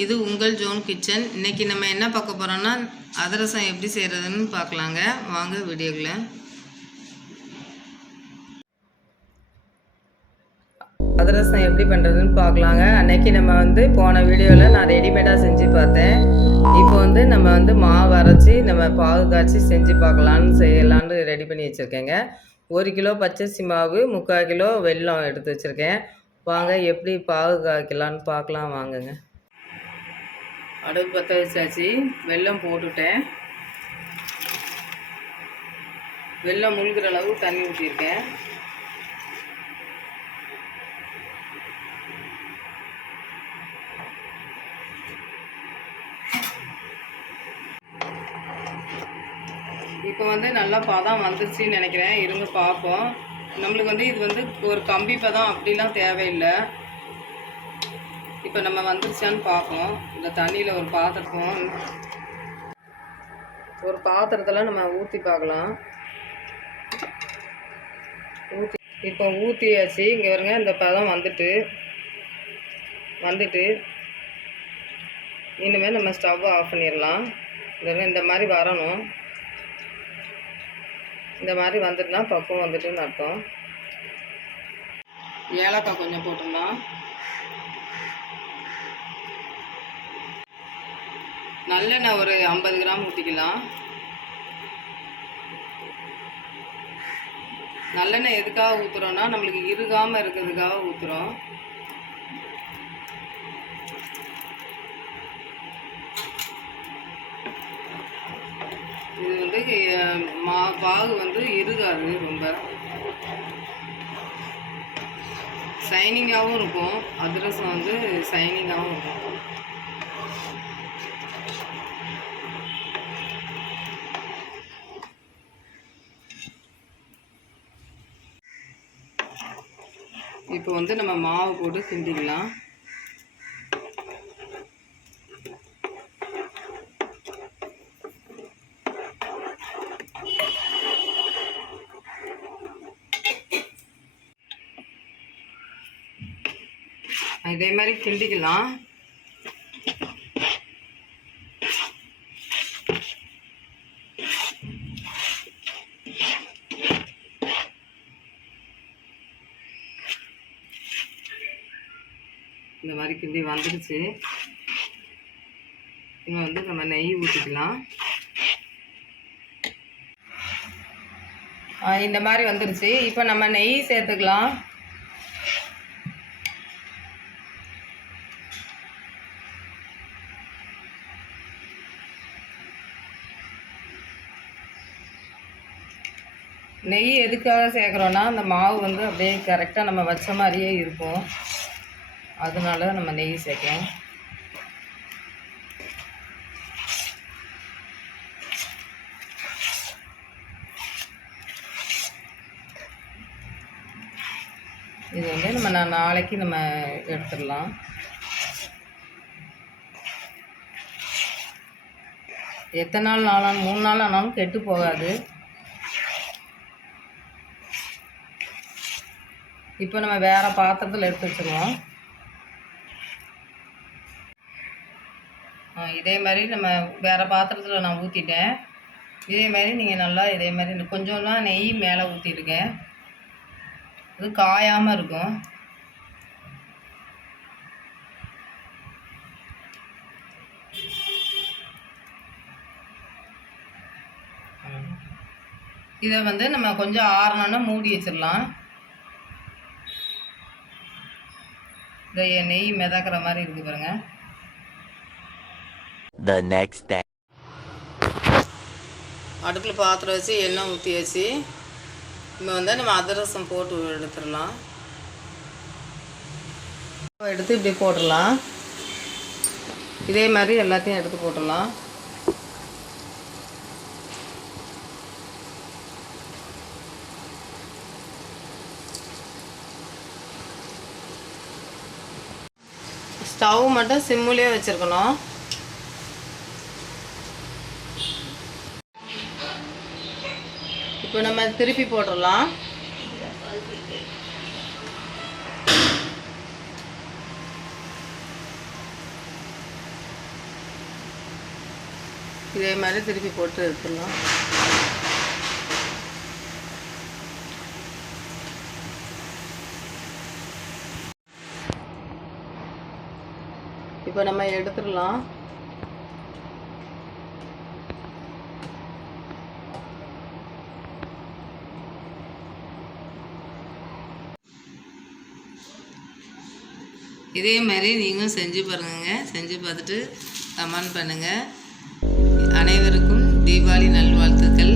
இது உங்கள் zone kitchen. இன்றைக்கி நம்ம என்ன பார்க்க போகிறோன்னா அதிரசம் எப்படி செய்கிறதுன்னு பார்க்கலாங்க. வாங்க வீடியோக்குள்ள. அதிரசம் எப்படி பண்ணுறதுன்னு பார்க்கலாங்க. அன்றைக்கி நம்ம போன வீடியோவில் நான் ரெடிமேடாக செஞ்சு பார்த்தேன். இப்போ நம்ம மாவு அரைச்சி நம்ம பாகு காய்ச்சி செஞ்சு செய்யலான்னு ரெடி பண்ணி வச்சுருக்கேங்க. 1 கிலோ பச்சரிசி மாவு, 3/4 கிலோ வெல்லம் எடுத்து வச்சுருக்கேன். வாங்க எப்படி பாகு காய்க்கலான்னு பார்க்கலாம் வாங்குங்க. அடுப்பு பற்ற வச்சாச்சு. வெல்லம் போட்டுட்டேன். வெல்லம் முழுகிற அளவு தண்ணி ஊற்றிருக்கேன். இப்போ நல்லா பதம் வந்துருச்சுன்னு நினைக்கிறேன். இருங்க பார்ப்போம். நம்மளுக்கு இது ஒரு கம்பி பதம் அப்படிலாம் தேவையில்லை. இப்போ நம்ம வந்துருச்சான்னு பார்ப்போம். இந்த தண்ணியில் ஒரு பாத்திரத்தில் நம்ம ஊற்றி பார்க்கலாம். இப்போ ஊற்றியாச்சு. இங்கே வருங்க, இந்த பதம் வந்துட்டு இனிமேல் நம்ம ஸ்டவ் ஆஃப் பண்ணிடலாம். இந்த மாதிரி வரணும். இந்த மாதிரி வந்துட்டுனா பக்குவம் வந்துட்டுன்னு அர்த்தம். ஏலக்காய் கொஞ்சம் போட்டுடலாம். நல்லெண்ணெய் ஒரு 50 கிராம் ஊற்றிக்கலாம். நல்லெண்ணெய் எதுக்காக ஊற்றுறோன்னா நம்மளுக்கு இறுகாமல் இருக்கிறதுக்காக ஊற்றுறோம். இது பாகு இருகாது, ரொம்ப சைனிங்காகவும் இருக்கும். அதிரசம் சைனிங்காகவும் இருக்கும். இப்போ நம்ம மாவு போட்டு கிண்டிக்கலாம். இதே மாதிரி கிண்டிக்கலாம். இந்த மாதிரி கிண்டி வந்துடுச்சு. இன்னும் நம்ம நெய் ஊற்றிக்கலாம். இந்த மாதிரி வந்துடுச்சு. இப்போ நம்ம நெய் சேர்த்துக்கலாம். நெய் எதுக்காக சேர்க்குறோன்னா அந்த மாவு அப்படியே கரெக்டாக நம்ம வச்ச மாதிரியே இருக்கும். அதனால நம்ம நெய் சேர்க்கேன். இது நம்ம நாளைக்கு நம்ம எடுத்துடலாம். எத்தனை நாள் ஆனாலும் 3 நாள் ஆனாலும் கெட்டு போகாது. இப்போ நம்ம வேறு பாத்திரத்தில் எடுத்து வச்சுருவோம். இதே மாதிரி நம்ம வேறு பாத்திரத்தில் நான் ஊற்றிட்டேன். இதே மாதிரி நீங்கள் நல்லா இதே மாதிரி கொஞ்சம்னா நெய் மேலே ஊற்றிருக்கேன். அது காயாமல் இருக்கும். இதை நம்ம கொஞ்சம் ஆறணும்னா மூடி வச்சிடலாம். இந்த நெய் மிதக்கிற மாதிரி இருக்கு பாருங்க. The next day. அடுப்பில் பாத்திரம் வச்சு எண்ணெய் ஊற்றி வச்சு இப்போ நம்ம அதிரசம் போட்டு எடுத்துடலாம். எடுத்து இப்படி போட்டுடலாம். இதே மாதிரி எல்லாத்தையும் எடுத்து போட்டுடலாம். ஸ்டவ் மட்டும் சிம்முலேயே வச்சுருக்கணும். இப்போ நம்ம திருப்பி போட்டுடலாம். இதே மாதிரி திருப்பி போட்டு எடுத்துடலாம். இப்போ நம்ம எடுத்துடலாம். இதே மாதிரி நீங்களும் செஞ்சு பாருங்க. செஞ்சு பார்த்துட்டு கமெண்ட் பண்ணுங்கள். அனைவருக்கும் தீபாவளி நல்வாழ்த்துக்கள்.